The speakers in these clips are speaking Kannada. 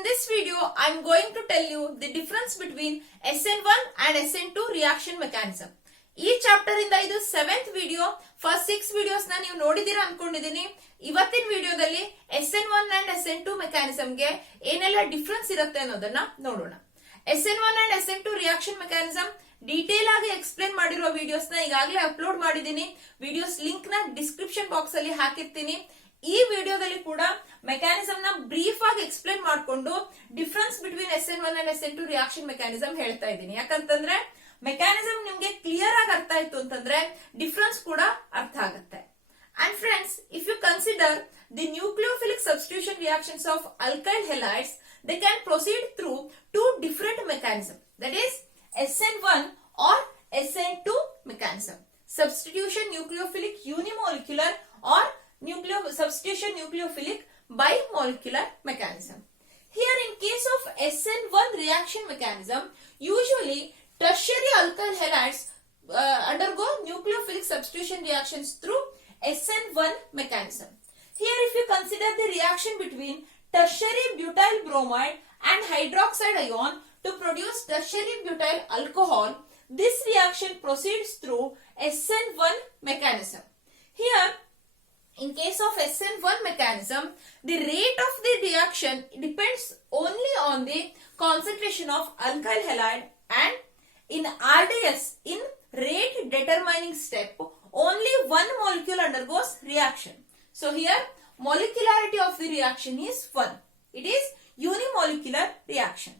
in this video, I am going to tell you the difference between SN1 and SN2 reaction mechanism. ಈ ಚಾಪ್ಟರ್ ಇಂದ ಇದು 7th ವಿಡಿಯೋ. ಫಸ್ಟ್ 6 ವಿಡಿಯೋಸ್ ನ ನೀವು ನೋಡಿದೀರಾ ಅನ್ಕೊಂಡಿದೀನಿ. ಇವತ್ತಿನ ವಿಡಿಯೋದಲ್ಲಿ SN1 and SN2 ಮೆಕ್ಯಾನಿಸಮ್ ಗೆ ಏನೆಲ್ಲ ಡಿಫರೆನ್ಸ್ ಇರುತ್ತೆ ಅನ್ನೋದನ್ನ ನೋಡೋಣ. SN1 and SN2 reaction mechanism detail ಆಗಿ ಎಕ್ಸ್ಪ್ಲೇನ್ ಮಾಡಿರುವ ವಿಡಿಯೋಸ್ ನ ಈಗಾಗಲೇ ಅಪ್ಲೋಡ್ ಮಾಡಿದೀನಿ. ವಿಡಿಯೋಸ್ ಲಿಂಕ್ ನ ಡಿಸ್ಕ್ರಿಪ್ಷನ್ ಬಾಕ್ಸ್ ಅಲ್ಲಿ ಹಾಕಿರ್ತೀನಿ. ಈ ವಿಡಿಯೋದಲ್ಲಿ ಕೂಡ ಮೆಕ್ಯಾನಿಸಮ್ ನ ಬ್ರೀಫ್ ಆಗಿ ಎಕ್ಸ್ಪ್ಲೇನ್ ಮಾಡ್ಕೊಂಡು difference between SN1 and SN2 reaction mechanism ಹೇಳ್ತಾ ಇದ್ದೀನಿ. ಯಾಕಂತಂದ್ರೆ ಮೆಕ್ಯಾನಿಸಮ್ ನಿಮ್ಗೆ ಕ್ಲಿಯರ್ ಆಗಿ ಅರ್ಥ ಆಯ್ತು ಅಂತಂದ್ರೆ ಡಿಫರೆನ್ಸ್ ಕೂಡ ಅರ್ಥ ಆಗುತ್ತೆ. And friends, if you consider the nucleophilic substitution reactions of alkyl halides, they can proceed through two different mechanisms. That is SN1 or SN2 mechanism. Substitution nucleophilic unimolecular or substitution nucleophilic bimolecular mechanism. Here in case of SN1 reaction mechanism, usually tertiary alkyl halides undergo nucleophilic substitution reactions through SN1 mechanism. Here if you consider the reaction between tertiary butyl bromide and hydroxide ion to produce tertiary butyl alcohol, this reaction proceeds through SN1 mechanism. Here in case of SN1 mechanism, the rate of the reaction depends only on the concentration of alkyl halide, and in RDS, in rate determining step, only one molecule undergoes reaction. So here molecularity of the reaction is 1. It is unimolecular reaction.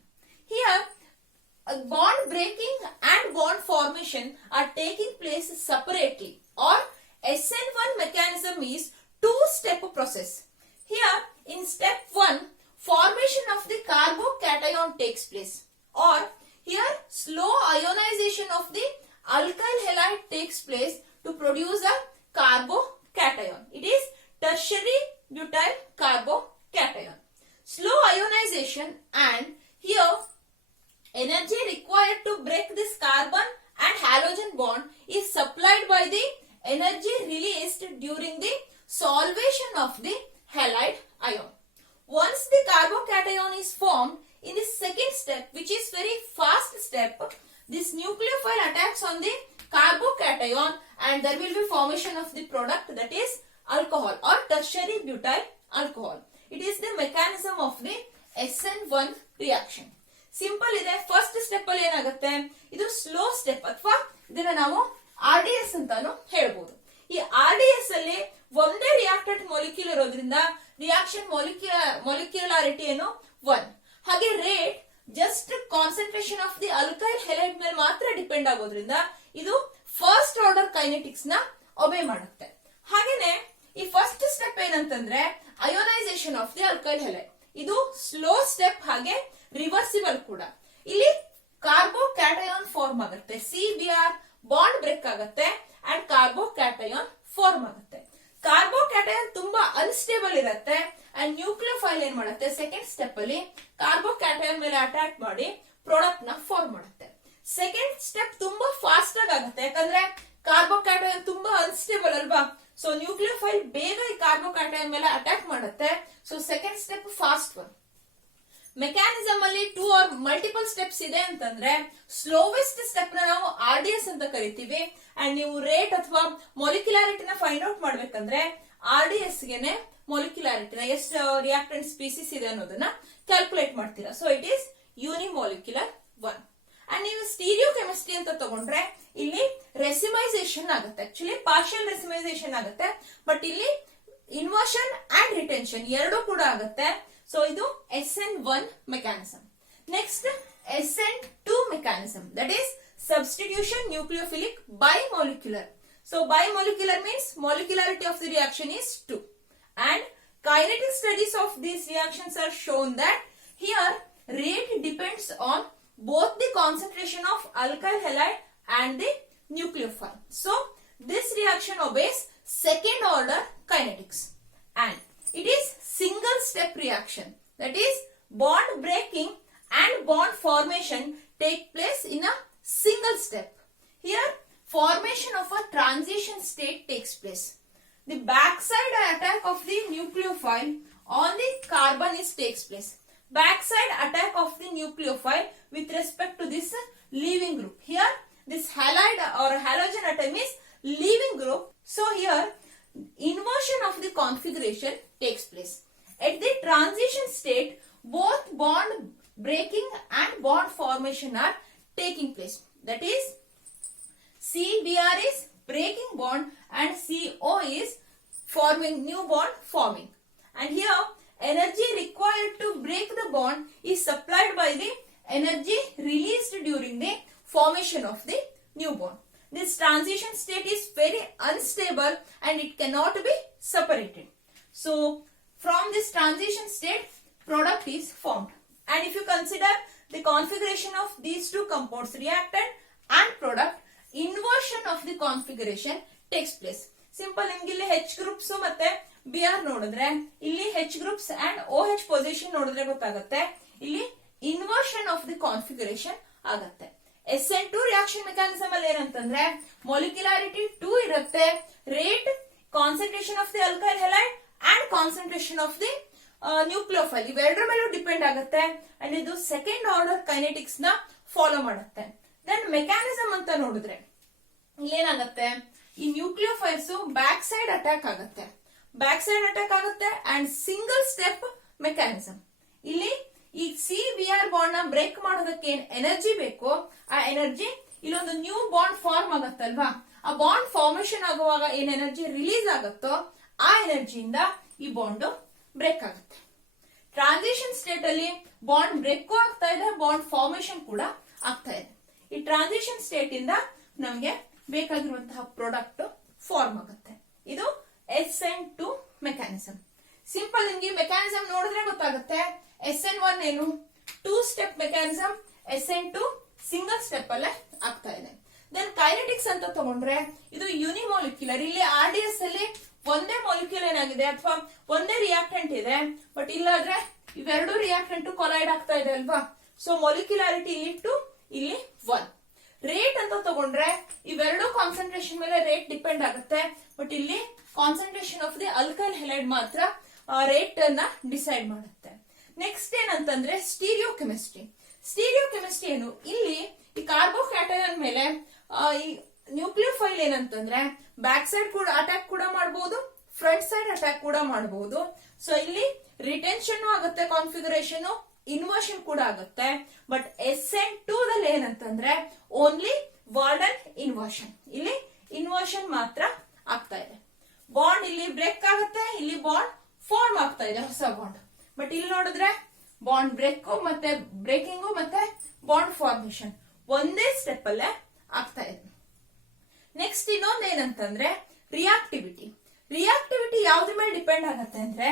Here bond breaking and bond formation are taking place separately, or SN1 mechanism is two-step process. Here in step 1, formation of the carbocation takes place, or here slow ionization of the alkyl halide takes place to produce a carbocation. It is tertiary butyl carbocation. Slow ionization, and here energy required to break this carbon and halogen bond is supplied by the energy released during the solvation of the halide ion. Once the carbocation is formed, in the second step, which is very fast step, this nucleophile attacks on the carbocation and there will be formation of the product, that is alcohol or tertiary butyl alcohol. It is the mechanism of the SN1 reaction. Simple ಇದೆ. ಫಸ್ಟ್ ಸ್ಟೆಪ್ ಅಲ್ಲಿ ಏನಾಗುತ್ತೆ, ಇದು ಸ್ಲೋ ಸ್ಟೆಪ್ ಅಥವಾ ಇದನ್ನ ನಾವು RDS ಅಂತಾನು ಹೇಳ್ಬೋದು. ಈ RDS ಅಲ್ಲಿ ಒಂದೇ ರಿಯಾಕ್ಟೆಂಟ್ ಮಾಲಿಕ್ಯೂಲ್ ಇರೋದ್ರಿಂದ ರಿಯಾಕ್ಷನ್ ಮಾಲಿಕ್ಯುಲಾರಿಟಿ ಏನು 1. ಹಾಗೆ rate just concentration of the alkyl halide ಮೇಲೆ ಮಾತ್ರ ಡಿಪೆಂಡ್ ಆಗೋದ್ರಿಂದ ಇದು ಫಸ್ಟ್ ಆರ್ಡರ್ ಕೈನೆಟಿಕ್ಸ್ ನ ಒಬೆ ಮಾಡುತ್ತೆ. ಹಾಗೇನೆ ಈ ಫಸ್ಟ್ ಸ್ಟೆಪ್ ಏನಂತಂದ್ರೆ ionisation of the alkyl halide. ಇದು ಸ್ಲೋ ಸ್ಟೆಪ್, ಹಾಗೆ ರಿವರ್ಸಿಬಲ್ ಕೂಡ. ಇಲ್ಲಿ ಕಾರ್ಬೋಕ್ಯಾಟಯಾನ್ ಫಾರ್ಮ್ ಆಗುತ್ತೆ, CBr ಬಾಂಡ್ ಬ್ರೇಕ್ ಆಗುತ್ತೆ ಅಂಡ್ ಕಾರ್ಬೋಕ್ಯಾಟಯಾನ್ ಫಾರ್ಮ್ ಆಗುತ್ತೆ. ಕಾರ್ಬೋಕ್ಯಾಟಯಾನ್ ತುಂಬಾ ಅನ್ಸ್ಟೇಬಲ್ ಇರುತ್ತೆ ಅಂಡ್ ನ್ಯೂಕ್ಲಿಯೋಫೈಲ್ ಏನ್ ಮಾಡುತ್ತೆ, ಸೆಕೆಂಡ್ ಸ್ಟೆಪ್ ಅಲ್ಲಿ ಕಾರ್ಬೋಕ್ಯಾಟಯಾನ್ ಮೇಲೆ ಅಟ್ಯಾಕ್ ಮಾಡಿ ಪ್ರಾಡಕ್ಟ್ ನ ಫಾರ್ಮ್ ಮಾಡುತ್ತೆ. ಸೆಕೆಂಡ್ ಸ್ಟೆಪ್ ತುಂಬಾ ಫಾಸ್ಟ್ ಆಗುತ್ತೆ, ಯಾಕಂದ್ರೆ ಕಾರ್ಬೋಕ್ಯಾಟಯಾನ್ ತುಂಬಾ ಅನ್ಸ್ಟೇಬಲ್ ಅಲ್ವಾ. ಸೊ ನ್ಯೂಕ್ಲಿಯೋಫೈಲ್ ಬೇಗ ಈ ಕಾರ್ಬೋಕ್ಯಾಟಯಾನ್ ಮೇಲೆ ಅಟ್ಯಾಕ್ ಮಾಡುತ್ತೆ. So second step fast one. Mechanism ಅಲ್ಲಿ 2 or ಮಲ್ಟಿಪಲ್ ಸ್ಟೆಪ್ಸ್ ಇದೆ ಅಂತಂದ್ರೆ ಸ್ಲೋವೆಸ್ಟ್ ಸ್ಟೆಪ್ ನ ನಾವು RDS ಅಂತ ಕರಿತೀವಿ. ಅಂಡ್ ನೀವು ರೇಟ್ ಅಥವಾ ಮೊಲಿಕ್ಯುಲಾರಿಟಿನ ಫೈಂಡ್ ಔಟ್ ಮಾಡ್ಬೇಕಂದ್ರೆ RDS ಗೆನೆ ಮೊಲಿಕ್ಯುಲಾರಿಟಿನ ಎಷ್ಟು ರಿಯಾಕ್ಟೆಂಟ್ ಸ್ಪೀಸೀಸ್ ಇದೆ ಅನ್ನೋದನ್ನ ಕ್ಯಾಲ್ಕುಲೇಟ್ ಮಾಡ್ತೀರಾ. So it is unimolecular 1. And ನೀವು ಸ್ಟೀರಿಯೋ ಕೆಮಿಸ್ಟ್ರಿ ಅಂತ ತಗೊಂಡ್ರೆ ಇಲ್ಲಿ ರೆಸಿಮೈಸೇಷನ್ ಆಗುತ್ತೆ. ಆಕ್ಚುಲಿ ಪಾರ್ಷಿಯಲ್ ರೆಸಿಮೈಸೇಷನ್ ಆಗುತ್ತೆ, ಬಟ್ ಇಲ್ಲಿ ಇನ್ವರ್ಷನ್ ಅಂಡ್ ರಿಟೆನ್ಷನ್ ಎರಡೂ ಕೂಡ ಆಗುತ್ತೆ. ಸೊ ಇದು SN1 mechanism. Next, SN2 mechanism, that is substitution nucleophilic bimolecular. So bimolecular means molecularity of the reaction is 2, and kinetic studies of these reactions are shown that here rate depends on both the concentration of alkyl halide and the nucleophile. So this reaction obeys second order kinetics, and it is single step reaction, that is bond breaking and bond formation take place in a single step. Here formation of a transition state takes place. The backside attack of the nucleophile on the carbon takes place. backside attack of the nucleophile with respect to this leaving group. Here this halide or halogen atom is leaving group. So here inversion of the configuration takes place. At the transition state, both bond breaking and bond formation are taking place. That is, CBr is breaking bond and CO is forming new bond forming. And here energy required to break the bond is supplied by the energy released during the formation of the new bond. This transition state is very unstable and it cannot be separated. So from this transition state, product is formed. And if you consider the configuration of these two compounds, reactant and product, inversion of the configuration takes place. Simple, ನಿಮ್ಗೆ ಇಲ್ಲಿ H ಗ್ರೂಪ್ಸ್ ಮತ್ತೆ Br ನೋಡಿದ್ರೆ ಇಲ್ಲಿ H groups and OH position ನೋಡಿದ್ರೆ ಗೊತ್ತಾಗುತ್ತೆ, ಇಲ್ಲಿ ಇನ್ವರ್ಷನ್ ಆಫ್ ದಿ ಕಾನ್ಫಿಗರೇಷನ್ ಆಗತ್ತೆ. SN2 ರಿಯಾಕ್ಷನ್ ಮೆಕ್ಯಾನಿಸಮ್ ಅಲ್ಲಿ ಏನಂತಂದ್ರೆ ಮೊಲಿಕ್ಯುಲಾರಿಟಿ 2 ಇರುತ್ತೆ, rate concentration of the alkyl halide and concentration of the nucleophile ಇವೆರಡರ ಮೇಲೂ ಡಿಪೆಂಡ್ ಆಗುತ್ತೆ. ಅಂಡ್ ಇದು ಸೆಕೆಂಡ್ ಆರ್ಡರ್ ಕೈನೆಟಿಕ್ಸ್ ನ ಫಾಲೋ ಮಾಡುತ್ತೆ. ದೆನ್ ಮೆಕ್ಯಾನಿಸಮ್ ಅಂತ ನೋಡಿದ್ರೆ ಏನಾಗುತ್ತೆ, ಈ ನ್ಯೂಕ್ಲಿಯೋಫೈಲ್ಸ್ ಬ್ಯಾಕ್ ಸೈಡ್ ಅಟ್ಯಾಕ್ ಆಗುತ್ತೆ, ಬ್ಯಾಕ್ ಸೈಡ್ ಅಟ್ಯಾಕ್ ಆಗುತ್ತೆ ಅಂಡ್ ಸಿಂಗಲ್ ಸ್ಟೆಪ್ ಮೆಕ್ಯಾನಿಸಮ್. ಇಲ್ಲಿ ಈ CBr ಬಾಂಡ್ ನ ಬ್ರೇಕ್ ಮಾಡೋದಕ್ಕೆ ಏನ್ ಎನರ್ಜಿ ಬೇಕೋ ಆ ಎನರ್ಜಿ ಇಲ್ಲೊಂದು ನ್ಯೂ ಬಾಂಡ್ ಫಾರ್ಮ್ ಆಗತ್ತಲ್ವಾ, ಆ ಬಾಂಡ್ ಫಾರ್ಮೇಶನ್ ಆಗುವಾಗ ಏನ್ ಎನರ್ಜಿ ರಿಲೀಸ್ ಆಗುತ್ತೋ ಆ ಎನರ್ಜಿಯಿಂದ ಈ ಬಾಂಡ್ ಬ್ರೇಕ್ ಆಗುತ್ತೆ. ಟ್ರಾನ್ಸಿಷನ್ ಸ್ಟೇಟ್ ಅಲ್ಲಿ ಬಾಂಡ್ ಬ್ರೇಕ್ ಆಗ್ತಾ ಇದೆ, ಬಾಂಡ್ ಫಾರ್ಮೇಶನ್ ಕೂಡ ಆಗ್ತಾ ಇದೆ. ಈ ಟ್ರಾನ್ಸಿಷನ್ ಸ್ಟೇಟ್ ಇಂದ ನಮಗೆ ಬೇಕಾಗಿರುವಂತಹ ಪ್ರಾಡಕ್ಟ್ ಫಾರ್ಮ್ ಆಗುತ್ತೆ. ಇದು SN2 ಮೆಕ್ಯಾನಿಸಮ್. ಸಿಂಪಲ್, ನಿಮ್ಗೆ ಮೆಕ್ಯಾನಿಸಮ್ ನೋಡಿದ್ರೆ ಗೊತ್ತಾಗುತ್ತೆ. SN1 ಏನು 2 step mechanism, SN2 single step ಅಲ್ಲೇ ಆಗ್ತಾ ಇದೆ. ದೆನ್ ಕೈನೆಟಿಕ್ಸ್ ಅಂತ ತಗೊಂಡ್ರೆ ಇದು ಯೂನಿಮಾಲಿಕ್ಯುಲರ್. ಇಲ್ಲಿ RDS ಅಲ್ಲಿ ಒಂದೇ ಮಾಲಿಕ್ಯೂಲ್ ಏನಾಗಿದೆ ಅಥವಾ ಒಂದೇ ರಿಯಾಕ್ಟೆಂಟ್ ಇದೆ, ಬಟ್ ಇಲ್ಲಾದ್ರೆ ಇವೆರಡು ರಿಯಾಕ್ಟೆಂಟ್ ಕೊಲೈಡ್ ಆಗ್ತಾ ಇದೆ ಅಲ್ವಾ. ಸೊ ಮಾಲಿಕ್ಯುಲಾರಿಟಿ ಇಲ್ಲಿ 2, ಇಲ್ಲಿ 1. ರೇಟ್ ಅಂತ ತಗೊಂಡ್ರೆ ಇವೆರಡು ಕಾನ್ಸಂಟ್ರೇಷನ್ ಮೇಲೆ ರೇಟ್ ಡಿಪೆಂಡ್ ಆಗುತ್ತೆ, ಬಟ್ ಇಲ್ಲಿ concentration of the alkyl halide ಮಾತ್ರ ರೇಟ್ ಅನ್ನ ಡಿಸೈಡ್ ಮಾಡುತ್ತೆ. ನೆಕ್ಸ್ಟ್ ಏನಂತಂದ್ರೆ ಸ್ಟೀರಿಯೋ ಕೆಮಿಸ್ಟ್ರಿ. ಸ್ಟೀರಿಯೋ ಕೆಮಿಸ್ಟ್ರಿ ಏನು, ಇಲ್ಲಿ ಈ ಕಾರ್ಬೋಕ್ಯಾಟಯನ್ ಮೇಲೆ ಈ ನ್ಯೂಕ್ಲಿಯೋಫೈಲ್ ಏನಂತಂದ್ರೆ ಬ್ಯಾಕ್ ಸೈಡ್ ಕೂಡ ಅಟ್ಯಾಕ್ ಕೂಡ ಮಾಡಬಹುದು, ಫ್ರಂಟ್ ಸೈಡ್ ಅಟ್ಯಾಕ್ ಕೂಡ ಮಾಡಬಹುದು. ಸೊ ಇಲ್ಲಿ ರಿಟೆನ್ಷನ್ ಆಗುತ್ತೆ ಕಾನ್ಫಿಗರೇಷನ್, ಇನ್ವರ್ಷನ್ ಕೂಡ ಆಗುತ್ತೆ. ಬಟ್ SN2 ದಲ್ಲಿ ಏನಂತಂದ್ರೆ ಓನ್ಲಿ ವಾರ್ಡನ್ ಇನ್ವರ್ಷನ್, ಇಲ್ಲಿ ಇನ್ವರ್ಷನ್ ಮಾತ್ರ ಆಗ್ತಾ ಇದೆ. ಬಾಂಡ್ ಇಲ್ಲಿ ಬ್ರೇಕ್ ಆಗುತ್ತೆ, ಇಲ್ಲಿ ಬಾಂಡ್ ಫಾರ್ಮ್ ಆಗ್ತಾ ಇದೆ ಹೊಸ ಬಾಂಡ್. ಬಟ್ ಇಲ್ಲಿ ನೋಡಿದ್ರೆ ಬಾಂಡ್ ಬ್ರೇಕ್ ಮತ್ತೆ ಬ್ರೇಕಿಂಗು ಮತ್ತೆ ಬಾಂಡ್ ಫಾರ್ಮೇಶನ್ ಒಂದೇ ಸ್ಟೆಪ್ ಅಲ್ಲೇ ಆಗ್ತಾ ಇದೆ. ನೆಕ್ಸ್ಟ್ ಇನ್ನೊಂದು ಏನಂತಂದ್ರೆ ರಿಯಾಕ್ಟಿವಿಟಿ. ರಿಯಾಕ್ಟಿವಿಟಿ ಯಾವ್ದ್ರ ಮೇಲೆ ಡಿಪೆಂಡ್ ಆಗತ್ತೆ ಅಂದ್ರೆ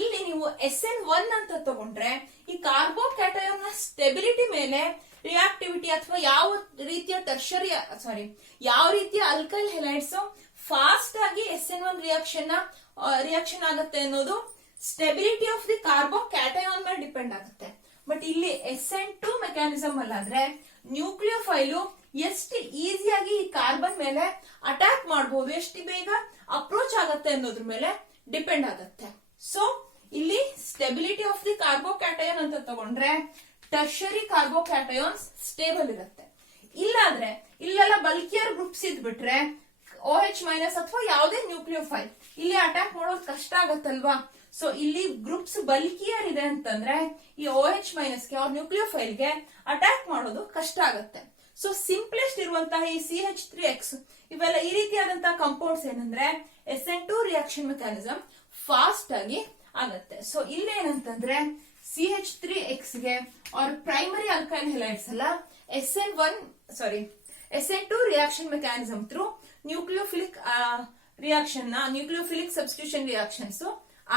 ಇಲ್ಲಿ ನೀವು SN1 ಅಂತ ತಗೊಂಡ್ರೆ ಈ ಕಾರ್ಬೋಕ್ಯಾಟಯನ್ ನ ಸ್ಟೆಬಿಲಿಟಿ ಮೇಲೆ ರಿಯಾಕ್ಟಿವಿಟಿ ಅಥವಾ ಯಾವ ರೀತಿಯ ಯಾವ ರೀತಿಯ ಅಲ್ಕೈಲ್ ಹೆಲೈಡ್ಸ್ ಫಾಸ್ಟ್ ಆಗಿ SN1 ರಿಯಾಕ್ಷನ್ ಆಗುತ್ತೆ ಅನ್ನೋದು ಸ್ಟೆಬಿಲಿಟಿ ಆಫ್ ದಿ ಕಾರ್ಬೋಕ್ಯಾಟಯನ್ ಮೇಲೆ ಡಿಪೆಂಡ್ ಆಗುತ್ತೆ. ಬಟ್ ಇಲ್ಲಿ SN2 ಮೆಕ್ಯಾನಿಸಮ್ ಅಲ್ಲಾದ್ರೆ ನ್ಯೂಕ್ಲಿಯೋಫೈಲು ಎಷ್ಟು ಈಸಿಯಾಗಿ ಈ ಕಾರ್ಬನ್ ಮೇಲೆ ಅಟ್ಯಾಕ್ ಮಾಡಬಹುದು, ಎಷ್ಟು ಬೇಗ ಅಪ್ರೋಚ್ ಆಗತ್ತೆ ಅನ್ನೋದ್ರ ಮೇಲೆ ಡಿಪೆಂಡ್ ಆಗುತ್ತೆ. ಸೊ ಇಲ್ಲಿ ಸ್ಟೆಬಿಲಿಟಿ ಆಫ್ ದಿ ಕಾರ್ಬೋಕ್ಯಾಟಯನ್ ಅಂತ ತಗೊಂಡ್ರೆ ಟರ್ಷರಿ ಕಾರ್ಬೋಕ್ಯಾಟಯಾನ್ಸ್ ಸ್ಟೇಬಲ್ ಇರುತ್ತೆ. ಇಲ್ಲಾದ್ರೆ ಇಲ್ಲೆಲ್ಲ ಬಲ್ಕಿಯರ್ ಗ್ರೂಪ್ಸ್ ಇದ್ಬಿಟ್ರೆ OH- ಅಥವಾ ಯಾವುದೇ ನ್ಯೂಕ್ಲಿಯೋಫೈಲ್ ಇಲ್ಲಿ ಅಟ್ಯಾಕ್ ಮಾಡೋದು ಕಷ್ಟ ಆಗತ್ತಲ್ವಾ. ಸೊ ಇಲ್ಲಿ ಗ್ರೂಪ್ಸ್ ಬಲ್ಕಿಯರ್ ಇದೆ ಅಂತಂದ್ರೆ ಈ OH- ಗೆ ಅವ್ರ ನ್ಯೂಕ್ಲಿಯೋಫೈಲ್ ಗೆ ಅಟ್ಯಾಕ್ ಮಾಡೋದು ಕಷ್ಟ ಆಗತ್ತೆ. ಸೊ ಸಿಂಪ್ಲೆಸ್ಟ್ ಇರುವಂತಹ ಈ CH3X ಇವೆಲ್ಲ ಈ ರೀತಿಯಾದಂತಹ ಕಂಪೌಂಡ್ಸ್ ಏನಂದ್ರೆ SN2 ರಿಯಾಕ್ಷನ್ ಮೆಕ್ಯಾನಿಸಮ್ ಫಾಸ್ಟ್ ಆಗಿ ಆಗತ್ತೆ. ಸೊ ಇಲ್ಲೇನಂತಂದ್ರೆ CH3X ಗೆ ಅವ್ರ ಪ್ರೈಮರಿ ಅಲ್ಕೈಲ್ ಹೆಲೈಡ್ಸ್ ಅಲ್ಲ SN2 reaction mechanism through nucleophilic nucleophilic substitution reactions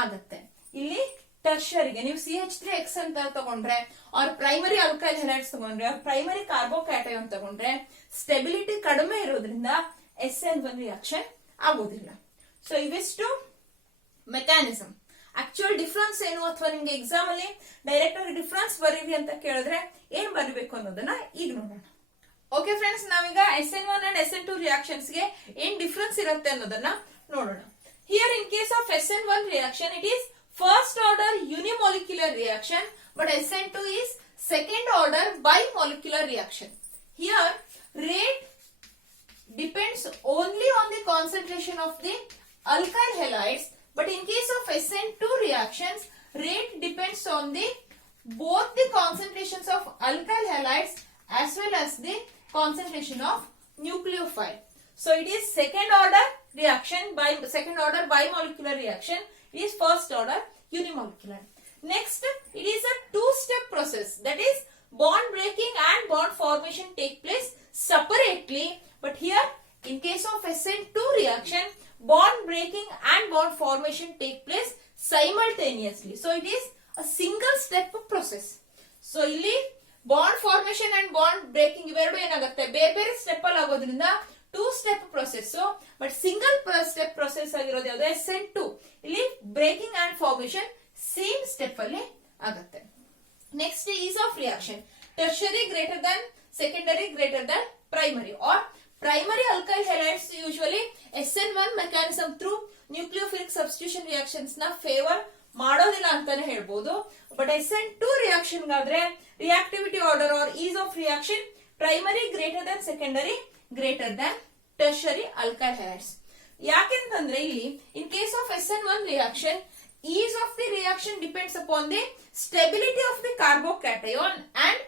ಆಗತ್ತೆ. ಇಲ್ಲಿ ಟರ್ಷರಿಗೆ ನೀವು CH3X ಅಂತ ತಗೊಂಡ್ರೆ ಅವ್ರ ಪ್ರೈಮರಿ ಅಲ್ಕೈಲ್ ಹೆಲೈಡ್ಸ್ ತಗೊಂಡ್ರೆ ಅವ್ರ ಪ್ರೈಮರಿ ಕಾರ್ಬೋಕ್ಯಾಟಯನ್ ತಗೊಂಡ್ರೆ ಸ್ಟೆಬಿಲಿಟಿ ಕಡಿಮೆ ಇರೋದ್ರಿಂದ SN1 ರಿಯಾಕ್ಷನ್ ಆಗೋದಿಲ್ಲ. ಸೊ ಇವಿಷ್ಟು ಮೆಕ್ಯಾನಿಸಮ್. ಆಕ್ಚುಯಲ್ ಡಿಫರೆನ್ಸ್ ಏನು ಅಥವಾ ನಿಮ್ಗೆ ಎಕ್ಸಾಮ್ ಅಲ್ಲಿ ಡೈರೆಕ್ಟ್ ಆಗಿ ಡಿಫರೆನ್ಸ್ ಬರೀರಿ ಅಂತ ಕೇಳಿದ್ರೆ ಏನ್ ಬರೀಬೇಕು ಅನ್ನೋದನ್ನ ಈಗ ನೋಡೋಣ. ಓಕೆ ಫ್ರೆಂಡ್ಸ್, ನಾವೀಗ SN1 ಅಂಡ್ SN2 ರಿಯಾಕ್ಷನ್ಸ್ ಗೆ ಏನ್ ಡಿಫರೆನ್ಸ್ ಇರುತ್ತೆ ಅನ್ನೋದನ್ನ ನೋಡೋಣ. Here in case of SN1 reaction it is first order unimolecular reaction but SN2 is second order bimolecular reaction. Here rate depends only on the concentration of the alkyl halides, but in case of SN2 reactions, rate depends on the both the concentrations of alkyl halides as well as the concentration of nucleophile. So it is second order reaction by second order bimolecular reaction. It is first order unimolecular. Next, it is a two-step process, that is bond breaking and bond formation take place separately, but here in case of SN2 reaction, bond breaking and bond formation take place simultaneously. So it is a single step process. So ಇಲ್ಲಿ bond formation and bond breaking ಇವೆರಡು ಏನಾಗುತ್ತೆ ಬೇರೆ ಬೇರೆ ಸ್ಟೆಪ್ ಅಲ್ಲಿ ಆಗೋದ್ರಿಂದ two step process, but single step process ಆಗಿರೋದು ಯಾವುದು SN2. ಇಲ್ಲಿ breaking and formation same step ಅಲ್ಲಿ ಆಗುತ್ತೆ. Next is of reaction, tertiary greater than secondary greater than primary, or primary alkyl halides usually SN1 mechanism through nucleophilic substitution reactions na favor ಮಾಡೋದಿಲ್ಲ ಅಂತಾನೆ ಹೇಳ್ಬೋದು. ಬಟ್ SN2 ರಿಯಾಕ್ಷನ್ ಗಾದ್ರೆ reactivity order or ease of reaction primary greater than secondary greater than tertiary alkyl halides. ಯಾಕೆಂತಂದ್ರೆ ಇಲ್ಲಿ in case of SN1 reaction ease of the reaction depends upon the stability of the carbocation and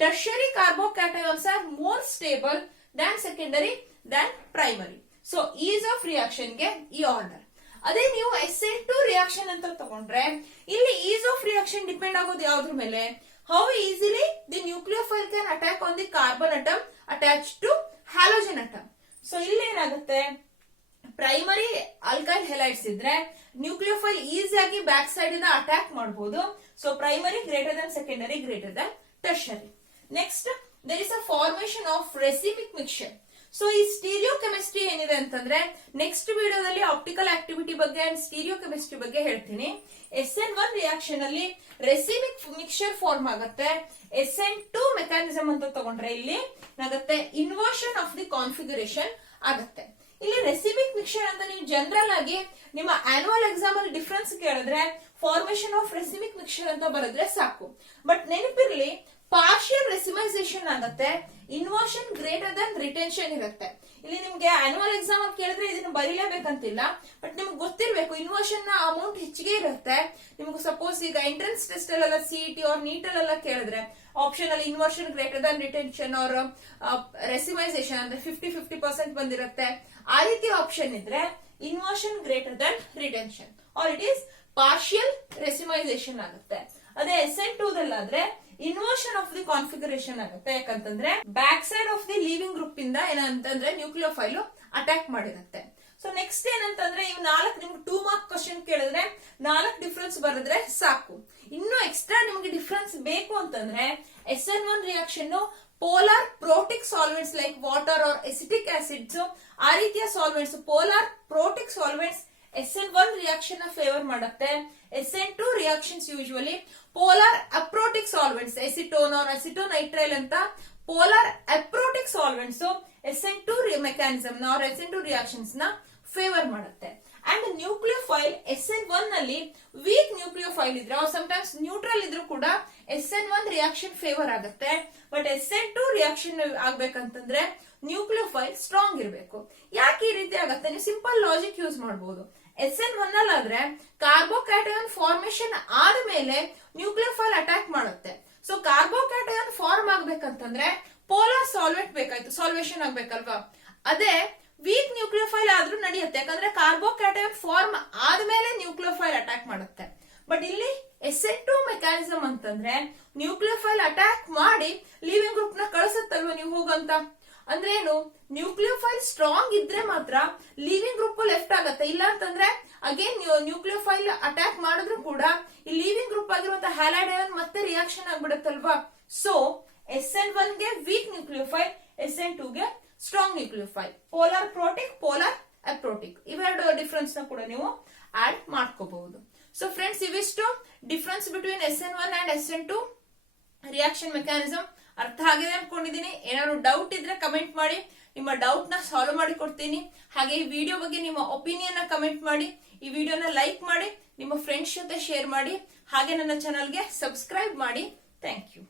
tertiary carbocations are more stable than secondary than primary. So ease of reaction ಗೆ ಈ ಆರ್ಡರ್. ಅದೇ ನೀವು SN2 ರಿಯಾಕ್ಷನ್ ಅಂತ ತಗೊಂಡ್ರೆ ಇಲ್ಲಿ ಈಸ್ ಆಫ್ ರಿಯಾಕ್ಷನ್ ಡಿಪೆಂಡ್ ಆಗೋದು ಯಾವ್ದ್ರ ಮೇಲೆ, how easily the nucleophile can attack on the carbon atom attach to halogen atom. So ಇಲ್ಲಿ ಏನಾಗುತ್ತೆ, ಪ್ರೈಮರಿ ಆಲ್ಕೈಲ್ ಹೆಲೈಡ್ಸ್ ಇದ್ರೆ ನ್ಯೂಕ್ಲಿಯೋಫೈಲ್ ಈಸಿಯಾಗಿ ಬ್ಯಾಕ್ ಸೈಡ್ ಇಂದ ಅಟ್ಯಾಕ್ ಮಾಡಬಹುದು. So primary greater than secondary greater than tertiary. Next there is a formation of racemic mixture. So ಈ ಸ್ಟೀರಿಯೋ ಕೆಮಿಸ್ಟ್ರಿ ಏನಿದೆ ಅಂತಂದ್ರೆ ನೆಕ್ಸ್ಟ್ ವಿಡಿಯೋದಲ್ಲಿ ಆಪ್ಟಿಕಲ್ ಆಕ್ಟಿವಿಟಿ ಬಗ್ಗೆ ಅಂಡ್ ಸ್ಟೀರಿಯೋ ಕೆಮಿಸ್ಟ್ರಿ ಬಗ್ಗೆ ಹೇಳ್ತೀನಿ. SN1 ರಿಯಾಕ್ಷನ್ ಅಲ್ಲಿ ರೆಸಿಮಿಕ್ ಮಿಕ್ಸ್ಚರ್ ಫಾರ್ಮ್ ಆಗುತ್ತೆ. SN2 ಮೆಕ್ಯಾನಿಸಮ್ ಅಂತ ತಗೊಂಡ್ರೆ ಇಲ್ಲಿ ಏನಾಗುತ್ತೆ, ಇನ್ವರ್ಷನ್ ಆಫ್ ದಿ ಕಾನ್ಫಿಗರೇಷನ್ ಆಗುತ್ತೆ. ಇಲ್ಲಿ ರೆಸಿಮಿಕ್ ಮಿಕ್ಸ್ಚರ್ ಅಂತ ನೀವು ಜನರಲ್ ಆಗಿ ನಿಮ್ಮ ಆನ್ಯುವಲ್ ಎಕ್ಸಾಮ್ ಅಲ್ಲಿ ಡಿಫರೆನ್ಸ್ ಕೇಳಿದ್ರೆ ಫಾರ್ಮೇಶನ್ ಆಫ್ ರೆಸಿಮಿಕ್ ಮಿಕ್ಸ್ಚರ್ ಅಂತ ಬರೆದ್ರೆ ಸಾಕು. ಬಟ್ ನೆನಪಿರ್ಲಿ, ಪಾರ್ಷಿಯಲ್ ರೆಸಿಮೈಸೇಷನ್ ಆಗುತ್ತೆ, ಇನ್ವರ್ಷನ್ ಗ್ರೇಟರ್ ದನ್ ರಿಟೆನ್ಷನ್ ಇರುತ್ತೆ. ಇಲ್ಲಿ ನಿಮ್ಗೆ ಆನ್ಯುವಲ್ ಎಕ್ಸಾಮ್ ಅಲ್ಲಿ ಕೇಳಿದ್ರೆ ಇದನ್ನ ಬರೀಲೇಬೇಕಂತಿಲ್ಲ, ಬಟ್ ನಿಮ್ಗೆ ಗೊತ್ತಿರ್ಬೇಕು ಇನ್ವರ್ಷನ್ ನ ಅಮೌಂಟ್ ಹೆಚ್ಚಿಗೆ ಇರುತ್ತೆ. ನಿಮ್ಗೆ ಸಪೋಸ್ ಈಗ ಎಂಟ್ರೆನ್ಸ್ ಟೆಸ್ಟ್ ಅಲ್ಲೆಲ್ಲ CET ಆರ್ ನೀಟ್ ಅಲ್ಲೆಲ್ಲ ಕೇಳಿದ್ರೆ ಆಪ್ಷನ್ ಅಲ್ಲಿ inversion greater than retention or racemisation ಅಂದ್ರೆ 50-50% ಬಂದಿರುತ್ತೆ. ಆ ರೀತಿ ಆಪ್ಷನ್ ಇದ್ರೆ inversion greater than retention or it is partial racemisation ಆಗುತ್ತೆ. ಅದೇ SN2 ದಲ್ಲಾದ್ರೆ ಇನ್ವರ್ಷನ್ ಆಫ್ ದಿ ಕಾನ್ಫಿಗರೇಷನ್ ಆಗುತ್ತೆ. ಯಾಕಂತಂದ್ರೆ back side of the leaving group ಇಂದ ಏನಂತಂದ್ರೆ ನ್ಯೂಕ್ಲಿಯೋಫೈಲ್ ಅಟ್ಯಾಕ್ ಮಾಡಿರುತ್ತೆ. ಸೊ ನೆಕ್ಸ್ಟ್ ಏನಂತಂದ್ರೆ ಇವ್ 4 ನಿಮ್ಗೆ 2 ಮಾರ್ಕ್ ಕ್ವಶನ್ ಕೇಳಿದ್ರೆ 4 ಡಿಫರೆನ್ಸ್ ಬರೆದ್ರೆ ಸಾಕು. ಇನ್ನು ಎಕ್ಸ್ಟ್ರಾ ನಿಮ್ಗೆ ಡಿಫರೆನ್ಸ್ ಬೇಕು ಅಂತಂದ್ರೆ SN1 reaction polar protic solvents like water or acetic acids, ಆ ರೀತಿಯ solvents polar protic solvents SN1 reaction ನ ಫೇವರ್ ಮಾಡುತ್ತೆ. SN2 reactions usually polar aprotic solvents acetone or acetonitrile ಅಂತ polar aprotic solvents SN2 mechanism or SN2 reactions ನ ಫೇವರ್ ಮಾಡುತ್ತೆ. ಅಂಡ್ ನ್ಯೂಕ್ಲಿಯೋಫೈಲ್ SN1 ನಲ್ಲಿ ವೀಕ್ ನ್ಯೂಕ್ಲಿಯೋಫೈಲ್ ಇದ್ರೆ ಸಮಟೈಮ್ಸ್ ನ್ಯೂಟ್ರಲ್ ಇದ್ರೂ ಕೂಡ SN1 ರಿಯಾಕ್ಷನ್ ಫೇವರ್ ಆಗುತ್ತೆ. ಬಟ್ SN2 ರಿಯಾಕ್ಷನ್ ಆಗ್ಬೇಕಂತಂದ್ರೆ ನ್ಯೂಕ್ಲಿಯೋಫೈಲ್ ಸ್ಟ್ರಾಂಗ್ ಇರಬೇಕು. ಯಾಕೆ ಈ ರೀತಿ ಆಗುತ್ತೆ, ನೀವು ಸಿಂಪಲ್ ಲಾಜಿಕ್ ಯೂಸ್ ಮಾಡಬಹುದು. SN1 ಅಲ್ಲಾದ್ರೆ ಕಾರ್ಬೋಕ್ಯಾಟಯನ್ ಫಾರ್ಮೇಶನ್ ಆದ್ಮೇಲೆ ನ್ಯೂಕ್ಲಿಯೋಫೈಲ್ ಅಟ್ಯಾಕ್ ಮಾಡುತ್ತೆ. ಸೊ ಕಾರ್ಬೋಕ್ಯಾಟಯನ್ ಫಾರ್ಮ್ ಆಗ್ಬೇಕಂತಂದ್ರೆ ಪೋಲಾರ್ ಸಾಲ್ವೆಂಟ್ ಬೇಕಾಯ್ತು, ಸಾಲ್ವೇಷನ್ ಆಗ್ಬೇಕಲ್ವಾ. ಅದೇ ವೀಕ್ ನ್ಯೂಕ್ಲಿಯೋಫೈಲ್ ಆದ್ರೂ ನಡೆಯುತ್ತೆ, ಯಾಕಂದ್ರೆ ಕಾರ್ಬೋಕ್ಯಾಟಯನ್ ಫಾರ್ಮ್ ಆದ್ಮೇಲೆ ನ್ಯೂಕ್ಲಿಯೋಫೈಲ್ ಅಟ್ಯಾಕ್ ಮಾಡುತ್ತೆ. ಬಟ್ ಇಲ್ಲಿ SN2 ಮೆಕ್ಯಾನಿಸಮ್ ಅಂತಂದ್ರೆ ನ್ಯೂಕ್ಲಿಯೋಫೈಲ್ ಅಟ್ಯಾಕ್ ಮಾಡಿ ಲಿವಿಂಗ್ ಗ್ರೂಪ್ ನ ಕಳಿಸುತ್ತಲ್ವ ನೀವು ಹೋಗಂತ. ಅಂದ್ರೆ ಏನು, ನ್ಯೂಕ್ಲಿಯೋಫೈಲ್ ಸ್ಟ್ರಾಂಗ್ ಇದ್ರೆ ಮಾತ್ರ ಲಿವಿಂಗ್ ಗ್ರೂಪ್ ಲೆಫ್ಟ್ ಆಗತ್ತೆ. ಇಲ್ಲ ಅಂತಂದ್ರೆ ಅಗೇನ್ ನ್ಯೂಕ್ಲಿಯೋಫೈಲ್ ಅಟ್ಯಾಕ್ ಮಾಡಿದ್ರು ಕೂಡ ಈ ಲಿವಿಂಗ್ ಗ್ರೂಪ್ ಆಗಿರುವಂತಹ ಹ್ಯಾಲೈಡ್ ಅಯಾನ್ ಮತ್ತೆ ರಿಯಾಕ್ಷನ್ ಆಗ್ಬಿಡುತ್ತಲ್ವಾ. ಸೊ SN1 ಗೆ ವೀಕ್ ನ್ಯೂಕ್ಲಿಯೋಫೈಲ್, SN2 ಗೆ strong nucleophile. Polar protic, polar aprotic, ಇವೆರಡು ಡಿಫರೆನ್ಸ್ ನ ಕೂಡ ನೀವು ಆಡ್ ಮಾಡ್ಕೋಬಹುದು. ಸೊ ಫ್ರೆಂಡ್ಸ್, ಇವಿಷ್ಟು difference between SN1 and SN2 reaction mechanism ಅರ್ಥ ಆಗಿದೆ ಅನ್ಕೊಂಡಿದೀನಿ. ಏನಾದ್ರು ಡೌಟ್ ಇದ್ರೆ ಕಮೆಂಟ್ ಮಾಡಿ, ನಿಮ್ಮ ಡೌಟ್ ನ ಸಾಲ್ವ್ ಮಾಡಿ ಕೊಡ್ತೀನಿ. ಹಾಗೆ ಈ ವಿಡಿಯೋ ಬಗ್ಗೆ ನಿಮ್ಮ ಒಪಿನಿಯನ್ ನ ಕಮೆಂಟ್ ಮಾಡಿ, ಈ ವಿಡಿಯೋನ ಲೈಕ್ ಮಾಡಿ, ನಿಮ್ಮ ಫ್ರೆಂಡ್ಸ್ ಜೊತೆ ಶೇರ್ ಮಾಡಿ. ಹಾಗೆ ನನ್ನ ಚಾನಲ್ಗೆ ಸಬ್ಸ್ಕ್ರೈಬ್ ಮಾಡಿ. Thank you.